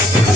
Yes.